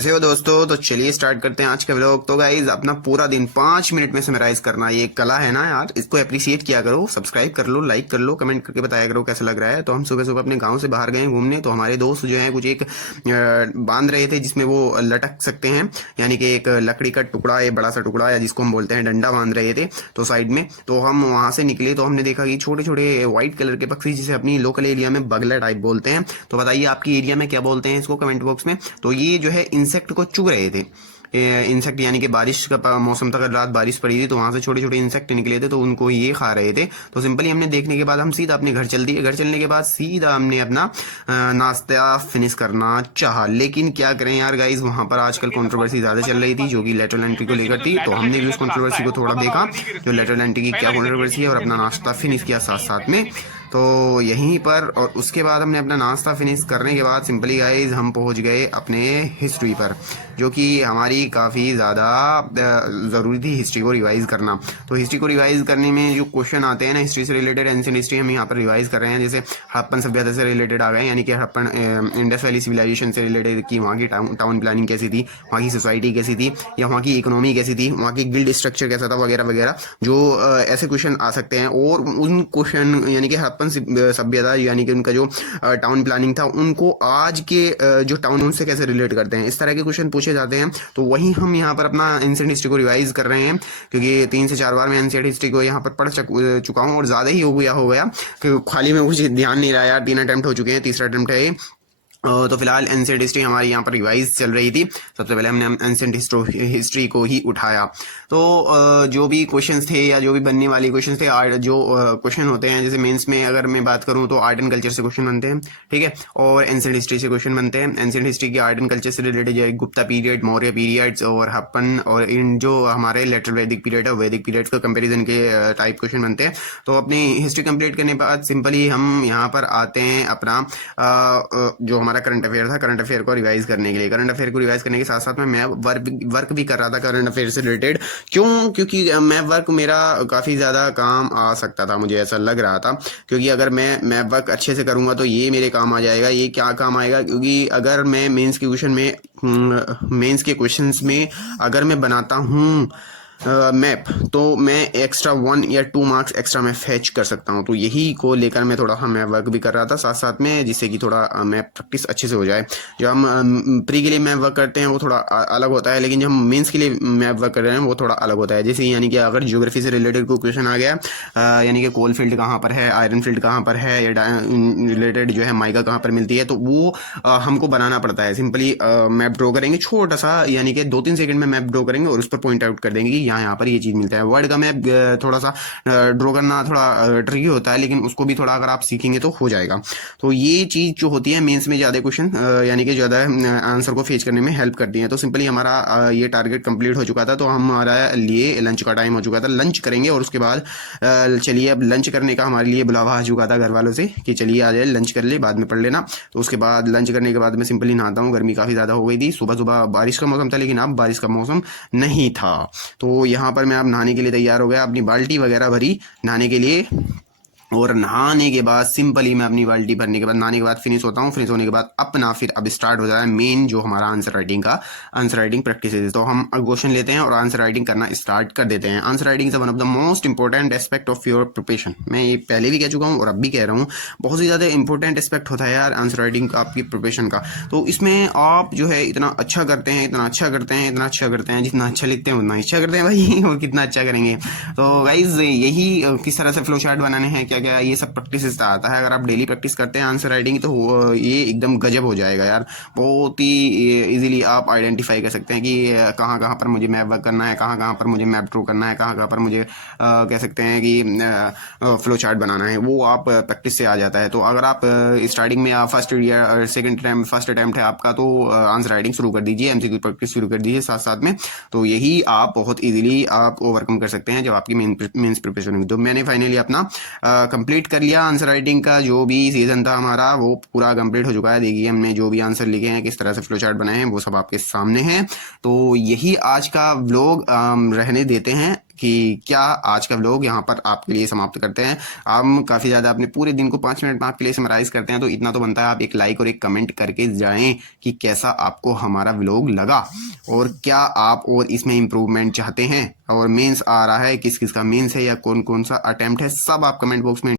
कैसे हो दोस्तों। तो चलिए स्टार्ट करते हैं आज का व्लॉग। तो गाइज अपना पूरा दिन 5 मिनट में समराइज करना ये कला है ना यार, इसको अप्रिशिएट किया करो, सब्सक्राइब कर लो, लाइक कर लो, कमेंट करके बताया करो कैसा लग रहा है। तो हम सुबह सुबह अपने गांव से बाहर गए घूमने, तो हमारे दोस्त जो है कुछ एक बांध रहे थे जिसमें वो लटक सकते हैं, यानी कि एक लकड़ी का टुकड़ा, एक बड़ा सा टुकड़ा या जिसको हम बोलते हैं डंडा बांध रहे थे। तो साइड में तो हम वहां से निकले तो हमने देखा कि छोटे छोटे व्हाइट कलर के पक्षी, जिसे अपनी लोकल एरिया में बगला टाइप बोलते हैं। तो बताइए आपकी एरिया में क्या बोलते हैं इसको, कमेंट बॉक्स में। तो ये जो है इंसेक्ट को चुग रहे थे। इंसेक्ट यानी कि बारिश का मौसम था, कल रात बारिश पड़ी थी तो वहां से छोटे छोटे इंसेक्ट निकले थे, तो उनको ये खा रहे थे। तो सिंपली हमने देखने के बाद हम सीधा अपने घर चल दिए। घर चलने के बाद सीधा हमने अपना नाश्ता फिनिश करना चाहा, लेकिन क्या करें यार गाइज, वहां पर आजकल कंट्रोवर्सी ज्यादा चल रही थी जो कि लेटरल एंट्री को लेकर थी। तो हमने भी उस कंट्रोवर्सी को थोड़ा देखा, जो लेटरल एंट्री की क्या कंट्रोवर्सी है, और अपना नाश्ता फिनिश किया साथ साथ में। तो यहीं पर, और उसके बाद हमने अपना नाश्ता फिनिश करने के बाद सिंपली गाइज हम पहुंच गए अपने हिस्ट्री पर, जो कि हमारी काफ़ी ज़्यादा ज़रूरी थी हिस्ट्री को रिवाइज करना। तो हिस्ट्री को रिवाइज करने में जो क्वेश्चन आते हैं ना हिस्ट्री से रिलेटेड, एंशिएंट हिस्ट्री हम यहाँ पर रिवाइज कर रहे हैं। जैसे हड़प्पन सभ्यता से रिलेटेड आ गए, यानी कि हड़प्पन इंडस वैली सिविलाइजेशन से रिलेटेड कि वहाँ की टाउन प्लानिंग कैसी थी, वहाँ की सोसाइटी कैसी थी, या वहाँ की इकोनॉमी कैसी थी, वहाँ की गिल्ड स्ट्रक्चर कैसा था, वगैरह वगैरह। जो ऐसे क्वेश्चन आ सकते हैं, और उन क्वेश्चन यानी कि हड़प्पन सभ्यता यानी कि उनका जो टाउन प्लानिंग था, उनको आज के जो टाउन उनसे कैसे रिलेट करते हैं, इस तरह के क्वेश्चन पूछे जाते हैं। तो वही हम यहाँ पर अपना एंशिएंट हिस्ट्री को रिवाइज कर रहे हैं, क्योंकि 3 से 4 बार मैं एंशिएंट हिस्ट्री को यहाँ पर पढ़ चुका हूँ, और ज़्यादा ही हो गया कि खाली में कुछ ध्यान नहीं रहा यार। 3 अटेम्प्ट हो चुके हैं, तीसरा अटेम्प्ट है ये। तो फिलहाल एंशिएंट हिस्ट्री हमारी यहाँ पर रिवाइज चल रही थी। सबसे पहले हमने एंशिएंट हिस्ट्री को ही उठाया। तो जो भी क्वेश्चंस थे या जो भी बनने वाले क्वेश्चंस थे, जो क्वेश्चन होते हैं, जैसे मेंस में अगर मैं बात करूँ तो आर्ट एंड कल्चर से क्वेश्चन बनते हैं, ठीक है, और एंशिएंट हिस्ट्री से क्वेश्चन बनते हैं। एंशिएंट हिस्ट्री की आर्ट एंड कल्चर से रिलेटेड जो गुप्ता पीरियड, मौर्य पीरियड्स और हड़प्पन, और इन जो हमारे लेटर वैदिक पीरियड है, वैदिक पीरियड का कंपेरिजन के टाइप क्वेश्चन बनते हैं। तो अपनी हिस्ट्री कंप्लीट करने के बाद सिंपली हम यहाँ पर आते हैं अपना जो हमारा करंट अफेयर था, करंट अफेयर को रिवाइज करने के लिए। करंट अफेयर को रिवाइज करने के साथ साथ में मैं वर्क भी कर रहा था करंट अफेयर से रिलेटेड। क्योंकि मैं वर्क मेरा काफ़ी ज़्यादा काम आ सकता था, मुझे ऐसा लग रहा था, क्योंकि अगर मैं वर्क अच्छे से करूँगा तो ये मेरे काम आ जाएगा। ये क्या काम आएगा, क्योंकि अगर मैं मेंस के क्वेश्चंस में अगर मैं बनाता हूँ मैप, तो मैं एक्स्ट्रा 1 या 2 मार्क्स एक्स्ट्रा मैं फेच कर सकता हूँ। तो यही को लेकर मैं थोड़ा मैं वर्क भी कर रहा था साथ साथ में, जिससे कि थोड़ा मैप प्रैक्टिस अच्छे से हो जाए। जो हम प्री के लिए मैप वर्क करते हैं वो थोड़ा अलग होता है, लेकिन जो हम मेंस के लिए मैप वर्क कर रहे हैं वो थोड़ा अलग होता है। जैसे यानी कि अगर ज्योग्राफी से रिलेटेड कोई क्वेश्चन आ गया, यानी कि कोल फील्ड कहाँ पर है, आयरन फील्ड कहाँ पर है, या रिलेटेड जो है माइका कहाँ पर मिलती है, तो वो हमको बनाना पड़ता है। सिंपली मैप ड्रॉ करेंगे छोटा सा, यानी कि 2-3 सेकंड में मैप ड्रॉ करेंगे और उस पर पॉइंट आउट कर देंगे कि यहाँ पर ये चीज़ मिलता है। वर्ड का मैप थोड़ा सा ड्रॉ करना थोड़ा ट्रिकी होता है, लेकिन उसको भी थोड़ा अगर आप सीखेंगे तो हो जाएगा। तो ये चीज़ जो होती है मेंस में ज़्यादा क्वेश्चन यानी कि ज़्यादा आंसर को फेच करने में हेल्प करती है। तो सिंपली हमारा ये टारगेट कंप्लीट हो चुका था, तो हमारा लिए लंच का टाइम हो चुका था। लंच करेंगे और उसके बाद चलिए अब लंच करने का हमारे लिए बुलावा आ चुका था घर वालों से कि चलिए आ जाए लंच कर ले, बाद में पढ़ लेना। तो उसके बाद लंच करने के बाद मैं सिंपली नहाता हूँ। गर्मी काफ़ी ज़्यादा हो गई थी, सुबह सुबह बारिश का मौसम था, लेकिन अब बारिश का मौसम नहीं था। तो यहाँ पर मैं अब नहाने के लिए तैयार हो गया, अपनी बाल्टी वगैरह भरी नहाने के लिए। और नहाने के बाद सिंपली मैं अपनी बाल्टी भरने के बाद, नहाने के बाद फिनिश होता हूँ। फिनिश होने के बाद अपना फिर अब स्टार्ट हो जाता है मेन जो हमारा आंसर राइटिंग प्रैक्टिस है। तो हम क्वेश्चन लेते हैं और आंसर राइटिंग करना स्टार्ट कर देते हैं। Answer writing is one of the most important aspect of your preparation. मैं ये पहले भी कह चुका हूँ और अब भी कह रहा हूँ, बहुत ही ज़्यादा इंपॉर्टेंट एस्पेक्ट होता है यार आंसर राइटिंग आपकी प्रिपरेशन का। तो इसमें आप जो है इतना अच्छा करते हैं, जितना अच्छा लिखते हैं उतना अच्छा करते हैं भाई, और कितना अच्छा करेंगे। तो गाइज यही किस तरह से फ्लो चार्ट बनाने हैं, क्या क्या ये सब प्रैक्टिस आता है। अगर आप डेली प्रैक्टिस करते हैं आंसर राइटिंग तो ये एकदम गजब हो जाएगा यार। बहुत ही इजीली आप आइडेंटिफाई कर सकते हैं कि कहाँ कहाँ पर मुझे मैप वर्क करना है, कहाँ कहाँ पर मुझे मैप ड्रॉ करना है, कहाँ कहाँ पर मुझे कह सकते हैं कि फ्लो चार्ट बनाना है। वो आप प्रैक्टिस से आ जाता है। तो अगर आप स्टार्टिंग में फर्स्ट या सेकंड फर्स्ट अटैम्प्ट है आपका, तो आंसर राइटिंग शुरू कर दीजिए, एमसीक्यू प्रैक्टिस शुरू कर दीजिए साथ साथ में। तो यही आप बहुत इजीली आप ओवरकम कर सकते हैं जब आपकी मेंस प्रिपरेशन होगी। तो मैंने फाइनली अपना कंप्लीट कर लिया आंसर राइटिंग का जो भी सीजन था हमारा, वो पूरा कंप्लीट हो चुका है। देखिए हमने जो भी आंसर लिखे हैं, किस तरह से फ्लो चार्ट बनाए हैं, वो सब आपके सामने हैं। तो यही आज का व्लॉग रहने देते हैं कि क्या आज का व्लॉग यहाँ पर आपके लिए समाप्त करते हैं। हम काफ़ी ज़्यादा अपने पूरे दिन को 5 मिनट में आपके लिए समराइज़ करते हैं, तो इतना तो बनता है आप एक लाइक और एक कमेंट करके जाएँ कि कैसा आपको हमारा व्लॉग लगा और क्या आप और इसमें इम्प्रूवमेंट चाहते हैं। और मेंस आ रहा है, किस किस का मेंस है या कौन कौन सा अटेम्प्ट है, सब आप कमेंट बॉक्स में